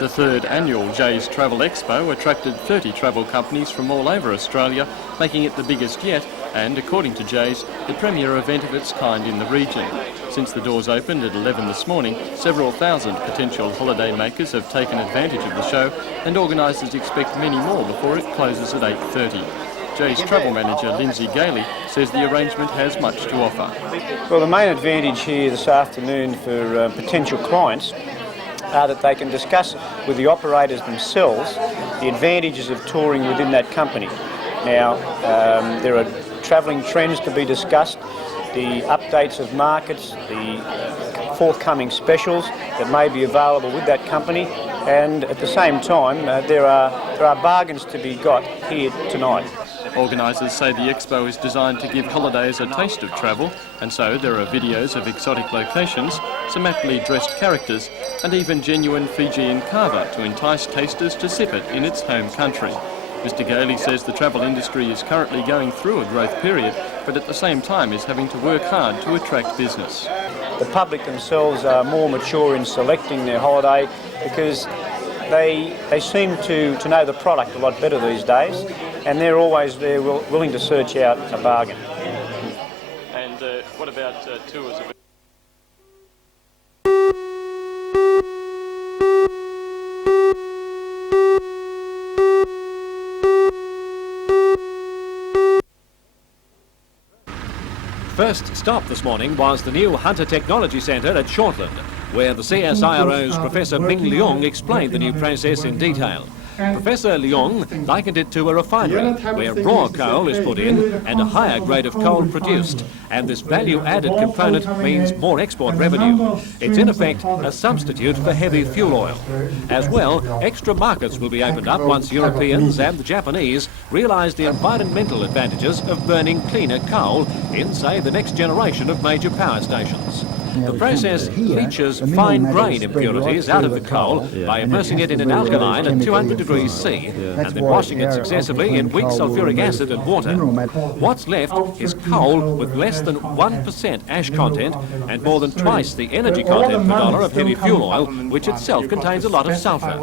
The third annual Jay's Travel Expo attracted 30 travel companies from all over Australia, making it the biggest yet and, according to Jay's, the premier event of its kind in the region. Since the doors opened at 11 this morning, several thousand potential holiday makers have taken advantage of the show, and organisers expect many more before it closes at 8:30. Jay's travel manager, Lindsay Gailey, says the arrangement has much to offer. Well, the main advantage here this afternoon for potential clients are that they can discuss with the operators themselves the advantages of touring within that company. Now, there are travelling trends to be discussed, the updates of markets, the forthcoming specials that may be available with that company, and at the same time there are bargains to be got here tonight. Organisers say the Expo is designed to give holidays a taste of travel, and so there are videos of exotic locations, some aptly dressed characters, and even genuine Fijian kava to entice tasters to sip it in its home country. Mr Gailey says the travel industry is currently going through a growth period, but at the same time is having to work hard to attract business. The public themselves are more mature in selecting their holiday because they seem to know the product a lot better these days, and they're always there willing to search out a bargain. And what about tours? First stop this morning was the new Hunter Technology Centre at Shortland, where the CSIRO's Professor Ming Leung explained the new process in detail. Professor Leung likened it to a refinery where raw coal is put in and a higher grade of coal produced, and this value-added component means more export revenue. It's in effect a substitute for heavy fuel oil. As well, extra markets will be opened up once Europeans and the Japanese realise the environmental advantages of burning cleaner coal in, say, the next generation of major power stations. The process leaches fine grain impurities out of the coal by immersing it in an alkaline at 200 degrees C and then washing it successively in weak sulfuric acid and water. What's left is coal with less than 1% ash content and more than twice the energy content per dollar of heavy fuel oil, which itself contains a lot of sulphur.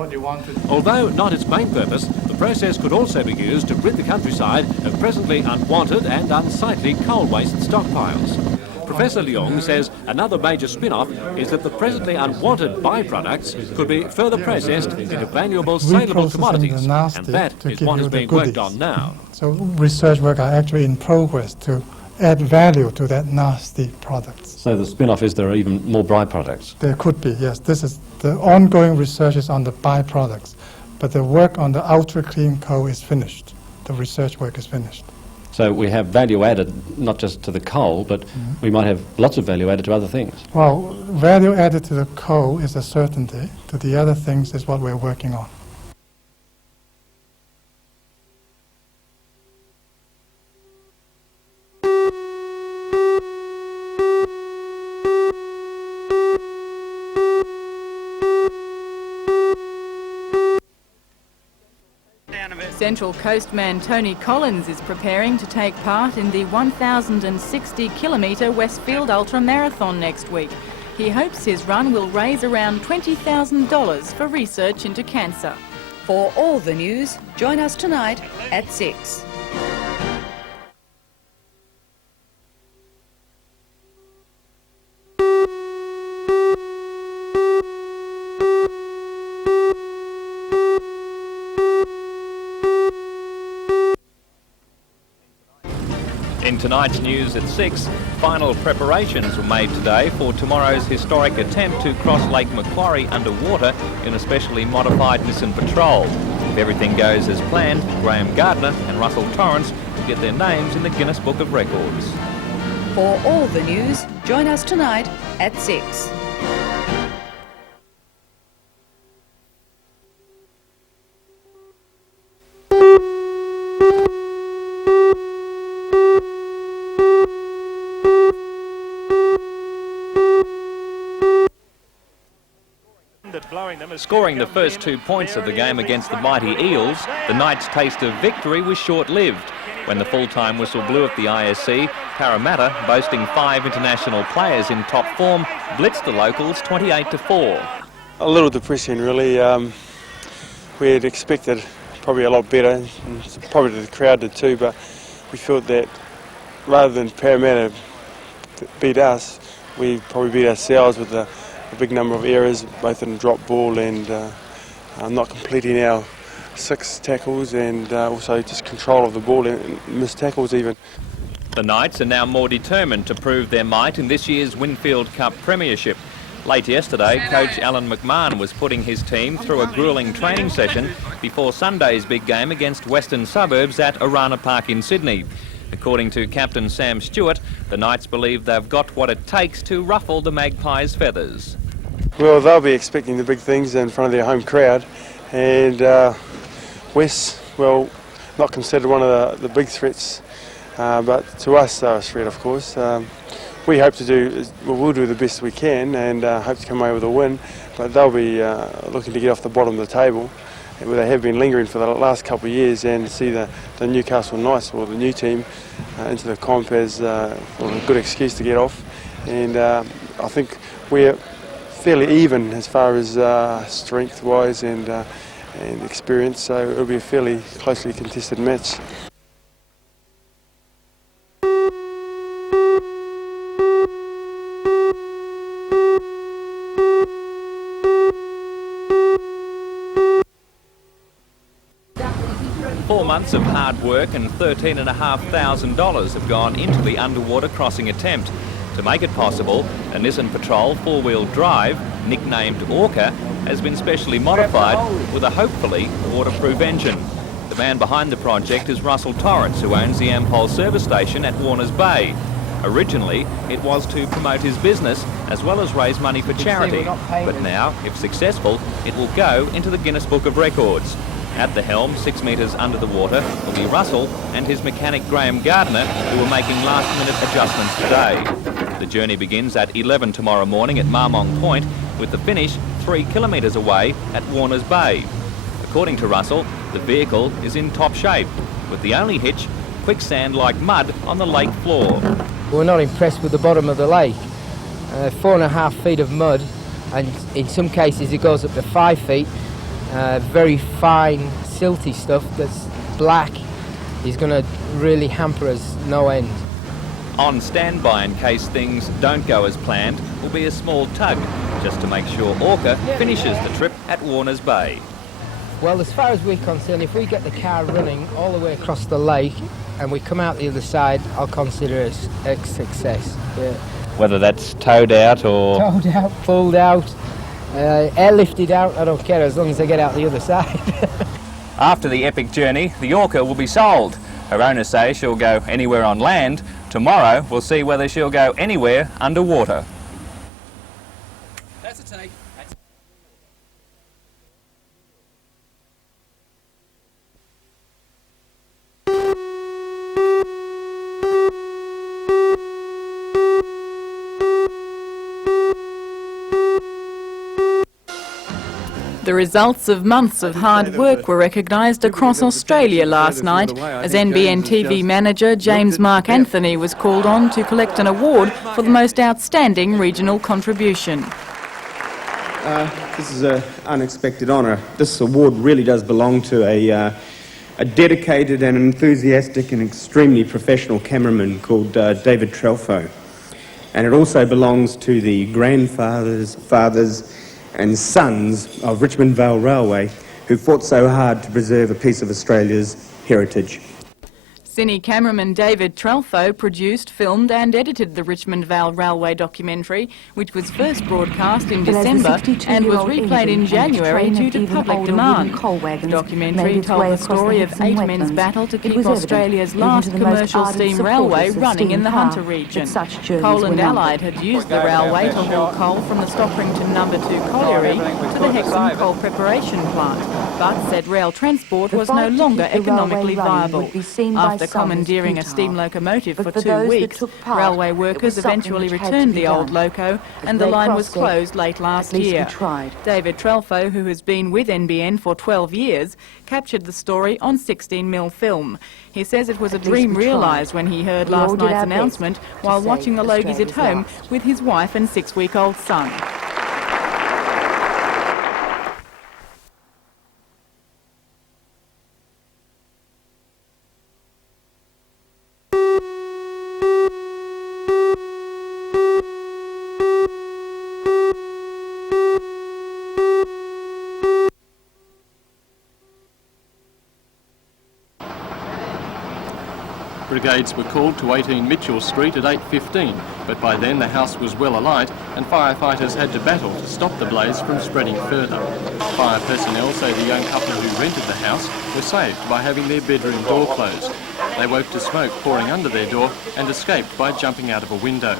Although not its main purpose, the process could also be used to rid the countryside of presently unwanted and unsightly coal waste stockpiles. Professor Leung says another major spin-off is that the presently unwanted byproducts could be further processed into valuable saleable commodities, and that is what is being worked on now. So research work are actually in progress to add value to that nasty product. So the spin-off is there are even more byproducts? There could be, yes. This is the ongoing research is on the byproducts, but the work on the ultra-clean coal is finished. The research work is finished. So we have value added not just to the coal, but we might have lots of value added to other things. Well, value added to the coal is a certainty. To the other things is what we're working on. Central Coast man Tony Collins is preparing to take part in the 1,060-kilometre Westfield Ultramarathon next week. He hopes his run will raise around $20,000 for research into cancer. For all the news, join us tonight at 6. In tonight's news at 6, final preparations were made today for tomorrow's historic attempt to cross Lake Macquarie underwater in a specially modified Nissan Patrol. If everything goes as planned, Graham Gardner and Russell Torrens will get their names in the Guinness Book of Records. For all the news, join us tonight at 6. Scoring the first 2 points of the game against the mighty Eels, the Knights' taste of victory was short-lived. When the full-time whistle blew at the ISC, Parramatta, boasting 5 international players in top form, blitzed the locals 28-4. A little depressing, really. we had expected probably a lot better, and probably the crowd did too, but we felt that rather than Parramatta beat us, we probably beat ourselves with a big number of errors, both in drop ball and not completing our 6 tackles, and also just control of the ball and missed tackles even. The Knights are now more determined to prove their might in this year's Winfield Cup Premiership. Late yesterday, coach Alan McMahon was putting his team through a gruelling training session before Sunday's big game against Western Suburbs at Orana Park in Sydney. According to Captain Sam Stewart, the Knights believe they've got what it takes to ruffle the Magpies' feathers. Well, they'll be expecting the big things in front of their home crowd, and West, well, not considered one of the big threats, but to us they're a threat, of course. We hope to do, we'll do the best we can, and hope to come away with a win, but they'll be looking to get off the bottom of the table, where they have been lingering for the last couple of years, and see the Newcastle Knights, or the new team, into the comp as a good excuse to get off. And I think we're fairly even as far as strength-wise and experience, so it'll be a fairly closely contested match. Months of hard work and $13,500 have gone into the underwater crossing attempt. To make it possible, a Nissan Patrol 4-wheel drive, nicknamed Orca, has been specially modified with a hopefully waterproof engine. The man behind the project is Russell Torres, who owns the Ampol service station at Warners Bay. Originally, it was to promote his business as well as raise money for charity, but now, if successful, it will go into the Guinness Book of Records. At the helm, 6 metres under the water, will be Russell and his mechanic Graham Gardner, who are making last-minute adjustments today. The journey begins at 11 tomorrow morning at Marmong Point, with the finish 3 kilometres away at Warners Bay. According to Russell, the vehicle is in top shape, with the only hitch, quicksand-like mud on the lake floor. We're not impressed with the bottom of the lake. 4.5 feet of mud, and in some cases it goes up to 5 feet. Very fine, silty stuff that's black is going to really hamper us no end. On standby in case things don't go as planned will be a small tug, just to make sure Orca finishes the trip at Warners Bay. Well, as far as we're concerned, if we get the car running all the way across the lake and we come out the other side, I'll consider it a success. Yeah. Whether that's towed out or... Towed out, pulled out. Airlifted out, I don't care as long as I get out the other side. After the epic journey, the Orca will be sold. Her owners say she'll go anywhere on land. Tomorrow we'll see whether she'll go anywhere underwater. That's a take. The results of months of hard work were recognised across Australia last night as NBN TV manager James Mark Anthony was called on to collect an award for the most outstanding regional contribution. This is an unexpected honour. This award really does belong to a dedicated and enthusiastic and extremely professional cameraman called David Trelfo. And it also belongs to the grandfathers, fathers and sons of Richmond Vale Railway, who fought so hard to preserve a piece of Australia's heritage. Cine cameraman David Trelfo produced, filmed and edited the Richmond Vale Railway documentary, which was first broadcast in December and was replayed in January due to public demand. The documentary told the story of 8 men's battle to keep Australia's last commercial steam railway running in the Hunter region. Coal and Allied had used the railway to haul coal from the Stockrington No. 2 colliery to the Hexham coal preparation plant, but said rail transport was no longer economically viable. After commandeering a steam locomotive for 2 weeks, railway workers eventually returned the old loco and the line was closed late last year. David Trelfo, who has been with NBN for 12 years, captured the story on 16mm film. He says it was a dream realised when he heard last night's announcement while watching the Logies at home with his wife and 6-week-old son. Brigades were called to 18 Mitchell Street at 8:15, but by then the house was well alight and firefighters had to battle to stop the blaze from spreading further. Fire personnel say the young couple who rented the house were saved by having their bedroom door closed. They woke to smoke pouring under their door and escaped by jumping out of a window.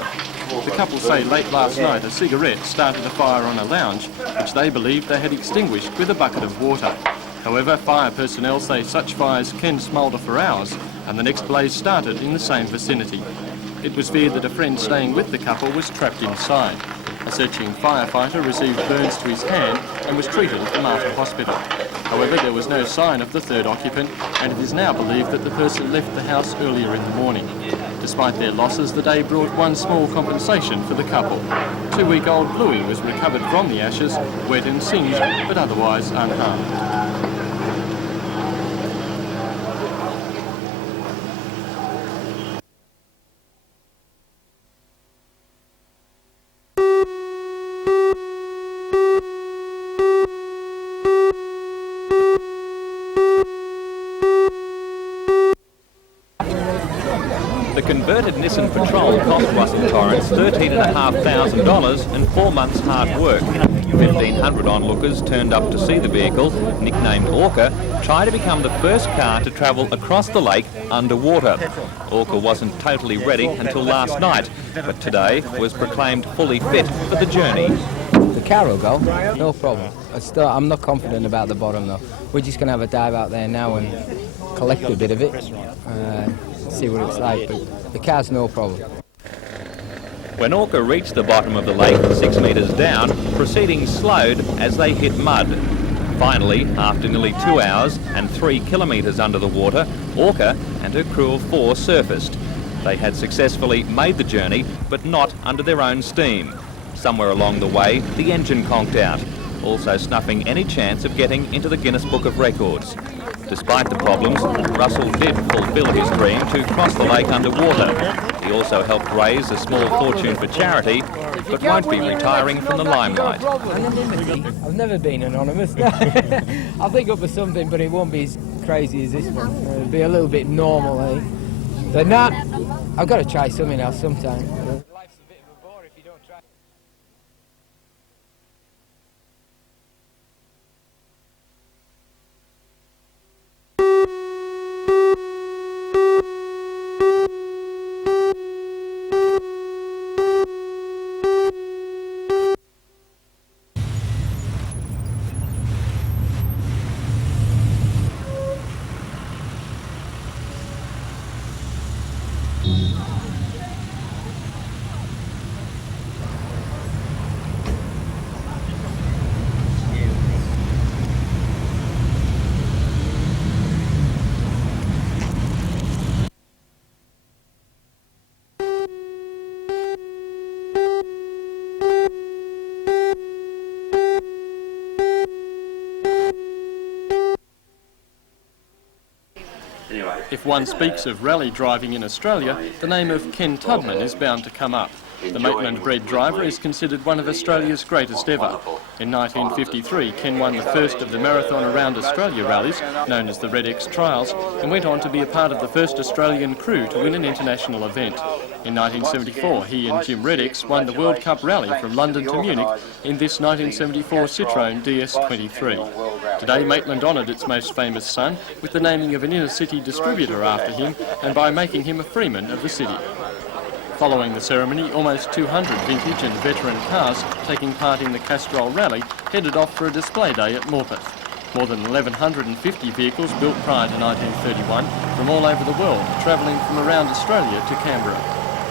The couple say late last night a cigarette started a fire on a lounge, which they believed they had extinguished with a bucket of water. However, fire personnel say such fires can smoulder for hours, and the next blaze started in the same vicinity. It was feared that a friend staying with the couple was trapped inside. A searching firefighter received burns to his hand and was treated at the Maitland Hospital. However, there was no sign of the third occupant, and it is now believed that the person left the house earlier in the morning. Despite their losses, the day brought one small compensation for the couple. 2-week-old Bluey was recovered from the ashes, wet and singed, but otherwise unharmed. The converted Nissan Patrol cost Russell Torres $13,500 and 4 months' hard work. 1,500 onlookers turned up to see the vehicle, nicknamed Orca, try to become the first car to travel across the lake underwater. Orca wasn't totally ready until last night, but today was proclaimed fully fit for the journey. The car will go, no problem. I'm not confident about the bottom though. We're just going to have a dive out there now and collect a bit of it, see what it's like, but the car's no problem. When Orca reached the bottom of the lake 6 metres down, proceedings slowed as they hit mud. Finally, after nearly 2 hours and 3 kilometres under the water, Orca and her crew of 4 surfaced. They had successfully made the journey, but not under their own steam. Somewhere along the way, the engine conked out, also snuffing any chance of getting into the Guinness Book of Records. Despite the problems, Russell did fulfil his dream to cross the lake underwater. He also helped raise a small fortune for charity, but won't be retiring from the limelight. Anonymity? I've never been anonymous. I'll think up for something, but it won't be as crazy as this one. It'll be a little bit normal, eh? But nah, I've got to try something else sometime. Life's a bit of a bore if you don't try. If one speaks of rally driving in Australia, the name of Ken Tubman is bound to come up. The Maitland-bred driver is considered one of Australia's greatest ever. In 1953, Ken won the first of the Marathon Around Australia rallies, known as the Red X Trials, and went on to be a part of the first Australian crew to win an international event. In 1974, he and Jim Redix won the World Cup Rally from London to Munich in this 1974 Citroën DS23. Today, Maitland honoured its most famous son with the naming of an inner-city distributor after him and by making him a freeman of the city. Following the ceremony, almost 200 vintage and veteran cars taking part in the Castrol rally headed off for a display day at Morpeth. More than 1,150 vehicles built prior to 1931 from all over the world, travelling from around Australia to Canberra.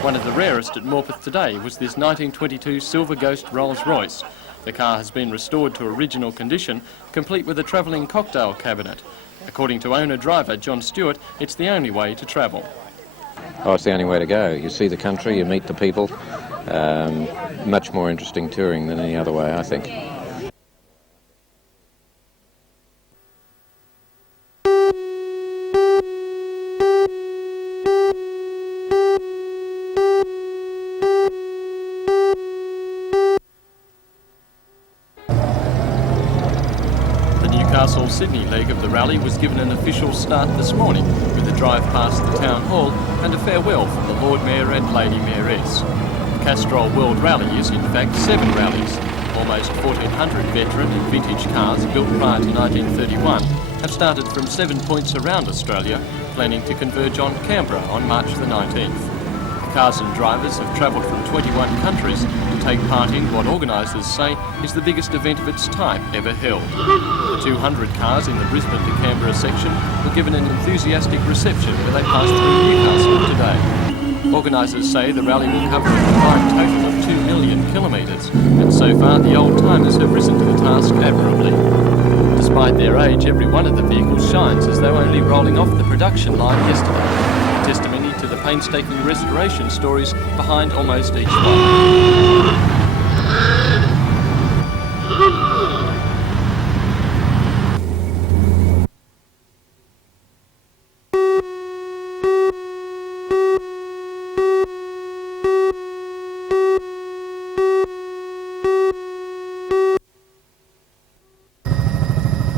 One of the rarest at Morpeth today was this 1922 Silver Ghost Rolls-Royce. The car has been restored to original condition, complete with a travelling cocktail cabinet. According to owner-driver John Stewart, it's the only way to travel. Oh, it's the only way to go. You see the country, you meet the people. Much more interesting touring than any other way, I think. Newcastle-Sydney leg of the rally was given an official start this morning with a drive past the Town Hall and a farewell from the Lord Mayor and Lady Mayoress. The Castrol World Rally is in fact 7 rallies. Almost 1,400 veteran and vintage cars built prior to 1931 have started from 7 points around Australia, planning to converge on Canberra on March the 19th. Cars and drivers have travelled from 21 countries to take part in what organisers say is the biggest event of its type ever held. The 200 cars in the Brisbane to Canberra section were given an enthusiastic reception where they passed through Newcastle today. Organisers say the rally will cover a combined total of 2 million kilometres, and so far the old-timers have risen to the task admirably. Despite their age, every one of the vehicles shines as though only rolling off the production line yesterday. Testimony to the painstaking restoration stories behind almost each one.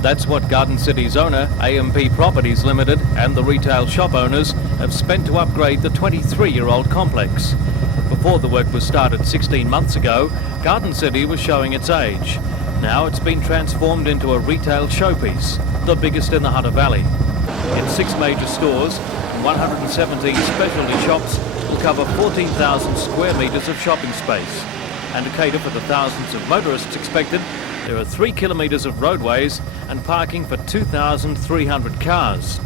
That's what Garden City's owner, AMP Properties Limited, and the retail shop owners have spent to upgrade the 23-year-old complex. Before the work was started 16 months ago, Garden City was showing its age. Now it's been transformed into a retail showpiece, the biggest in the Hunter Valley. Its 6 major stores and 117 specialty shops will cover 14,000 square metres of shopping space. And to cater for the thousands of motorists expected, there are 3 kilometres of roadways and parking for 2,300 cars.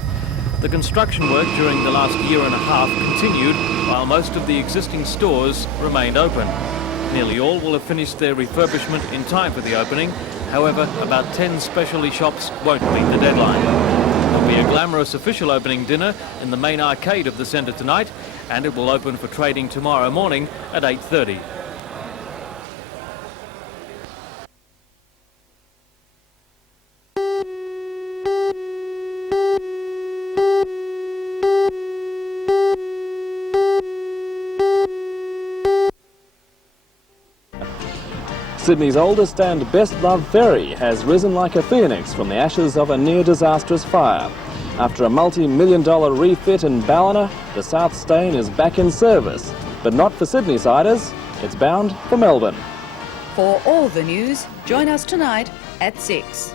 The construction work during the last year and a half continued while most of the existing stores remained open. Nearly all will have finished their refurbishment in time for the opening. However, about 10 specialty shops won't meet the deadline. There'll be a glamorous official opening dinner in the main arcade of the centre tonight, and it will open for trading tomorrow morning at 8:30. Sydney's oldest and best-loved ferry has risen like a phoenix from the ashes of a near-disastrous fire. After a multi-million-dollar refit in Ballina, the South Stein is back in service. But not for Sydney-siders, it's bound for Melbourne. For all the news, join us tonight at 6.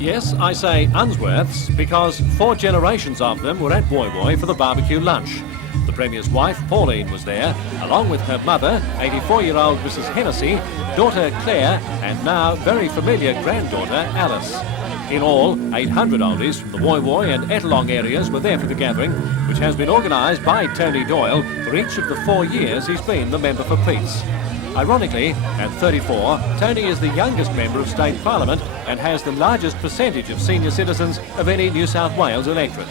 Yes, I say Unsworths because 4 generations of them were at Woy Woy for the barbecue lunch. The Premier's wife, Pauline, was there, along with her mother, 84-year-old Mrs Hennessy, daughter Claire, and now very familiar granddaughter Alice. In all, 800 oldies from the Woy Woy and Ettalong areas were there for the gathering, which has been organised by Tony Doyle for each of the 4 years he's been the Member for Peace. Ironically, at 34, Tony is the youngest member of State Parliament and has the largest percentage of senior citizens of any New South Wales electorate.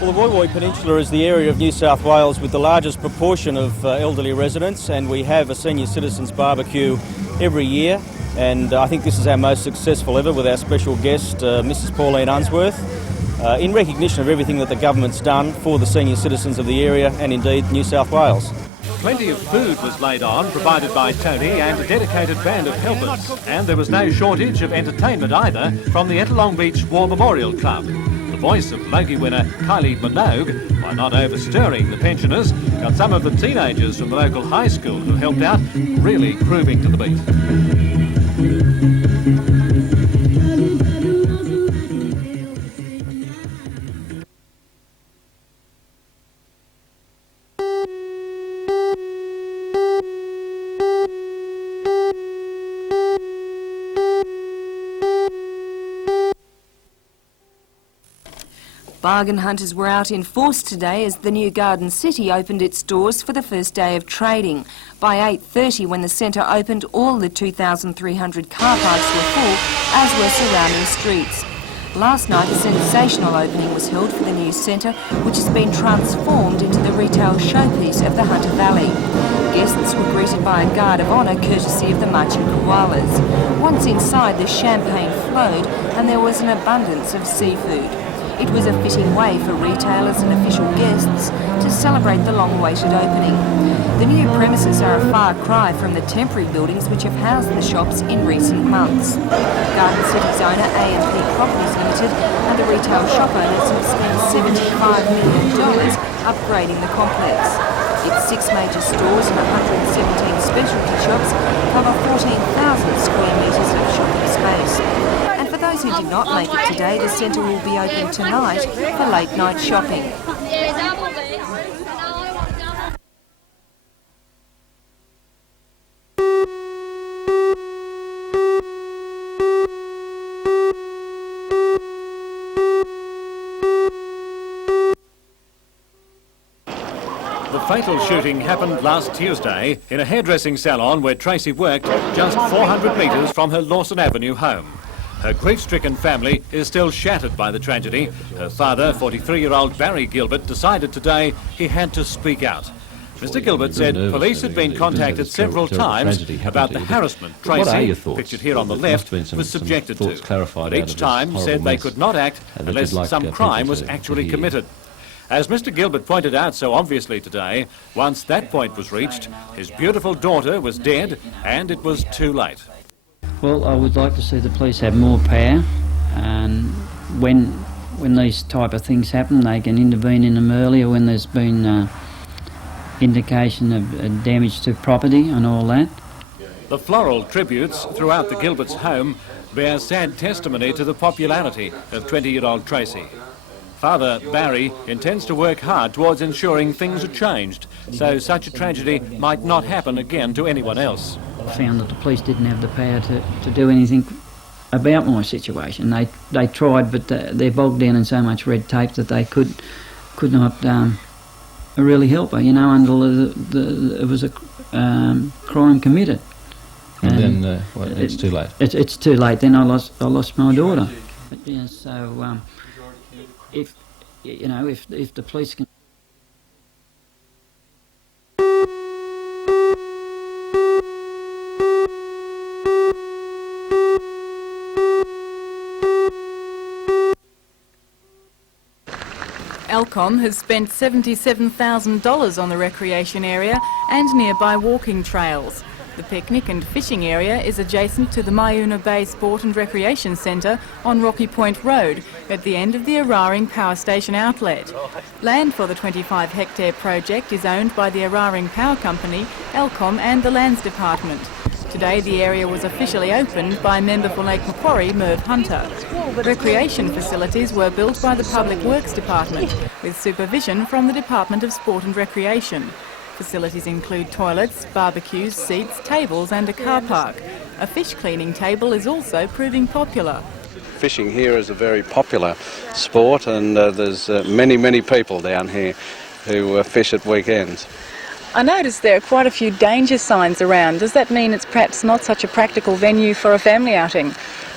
Well, the Woy Woy Peninsula is the area of New South Wales with the largest proportion of elderly residents, and we have a senior citizens barbecue every year, and I think this is our most successful ever with our special guest, Mrs Pauline Unsworth, in recognition of everything that the government's done for the senior citizens of the area and indeed New South Wales. Plenty of food was laid on, provided by Tony and a dedicated band of helpers. And there was no shortage of entertainment either from the Ettalong Beach War Memorial Club. The voice of Logie winner Kylie Minogue, by not overstirring the pensioners, got some of the teenagers from the local high school who helped out really grooving to the beat. Bargain hunters were out in force today as the new Garden City opened its doors for the first day of trading. By 8:30, when the centre opened, all the 2,300 car parks were full, as were surrounding streets. Last night, a sensational opening was held for the new centre, which has been transformed into the retail showpiece of the Hunter Valley. guests were greeted by a guard of honour courtesy of the marching koalas. Once inside, the champagne flowed and there was an abundance of seafood. It was a fitting way for retailers and official guests to celebrate the long-awaited opening. The new premises are a far cry from the temporary buildings which have housed the shops in recent months. Garden City's owner, AMP Properties Limited, and the retail shop owners have spent $75 million upgrading the complex. Its 6 major stores and 117 specialty shops cover 14,000 square metres of shopping space. And for those who did not make it today, the centre will be open tonight for late night shopping. The fatal shooting happened last Tuesday in a hairdressing salon where Tracy worked just 400 metres from her Lawson Avenue home. Her grief-stricken family is still shattered by the tragedy. Her father, 43-year-old Barry Gilbert, decided today he had to speak out. Mr Gilbert said police had been contacted several times about the harassment Tracy, pictured here on the left, was subjected to. But each time said they could not act unless some crime was actually committed. As Mr Gilbert pointed out so obviously today, once that point was reached, his beautiful daughter was dead and it was too late. Well, I would like to see the police have more power, and when these type of things happen, they can intervene in them earlier when there's been indication of damage to property and all that. The floral tributes throughout the Gilbert's home bear sad testimony to the popularity of 20-year-old Tracy. Father Barry intends to work hard towards ensuring things are changed, so such a tragedy might not happen again to anyone else. I found that the police didn't have the power to do anything about my situation. They tried, but they're bogged down in so much red tape that they could not really help her, you know, until it was a crime committed. And then it's too late. It's too late. Then I lost my daughter. But, yeah, so if the police can. Elcom has spent $77,000 on the recreation area and nearby walking trails. The picnic and fishing area is adjacent to the Myuna Bay Sport and Recreation Centre on Rocky Point Road at the end of the Eraring Power Station outlet. Land for the 25-hectare project is owned by the Eraring Power Company, Elcom and the Lands Department. Today the area was officially opened by member for Lake Macquarie, Merv Hunter. Recreation facilities were built by the Public Works Department with supervision from the Department of Sport and Recreation. Facilities include toilets, barbecues, seats, tables and a car park. A fish cleaning table is also proving popular. Fishing here is a very popular sport, and there's many people down here who fish at weekends. I noticed there are quite a few danger signs around. Does that mean it's perhaps not such a practical venue for a family outing?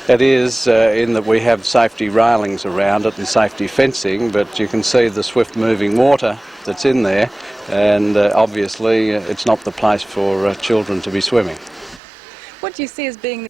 It is, in that we have safety railings around it and safety fencing, but you can see the swift moving water that's in there, and obviously it's not the place for children to be swimming. What do you see as being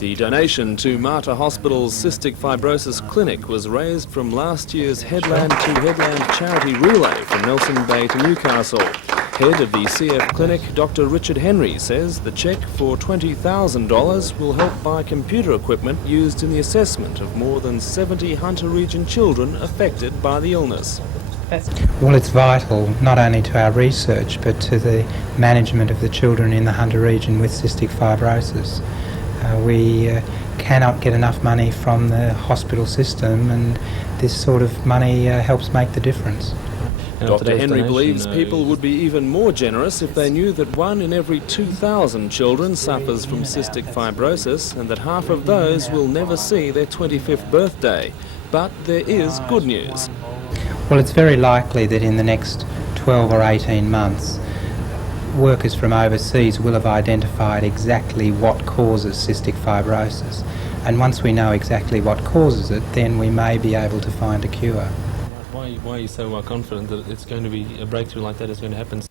The donation to Mater Hospital's Cystic Fibrosis Clinic was raised from last year's Headland to Headland charity relay from Nelson Bay to Newcastle. Head of the CF Clinic, Dr. Richard Henry, says the cheque for $20,000 will help buy computer equipment used in the assessment of more than 70 Hunter region children affected by the illness. Well, it's vital not only to our research but to the management of the children in the Hunter region with cystic fibrosis. We cannot get enough money from the hospital system, and this sort of money helps make the difference. Dr. Henry believes people would be even more generous if they knew that 1 in every 2,000 children suffers from cystic fibrosis and that half of those will never see their 25th birthday. But there is good news. Well, it's very likely that in the next 12 or 18 months workers from overseas will have identified exactly what causes cystic fibrosis. And once we know exactly what causes it, then we may be able to find a cure. Why are you so confident that it's going to be a breakthrough like that is going to happen?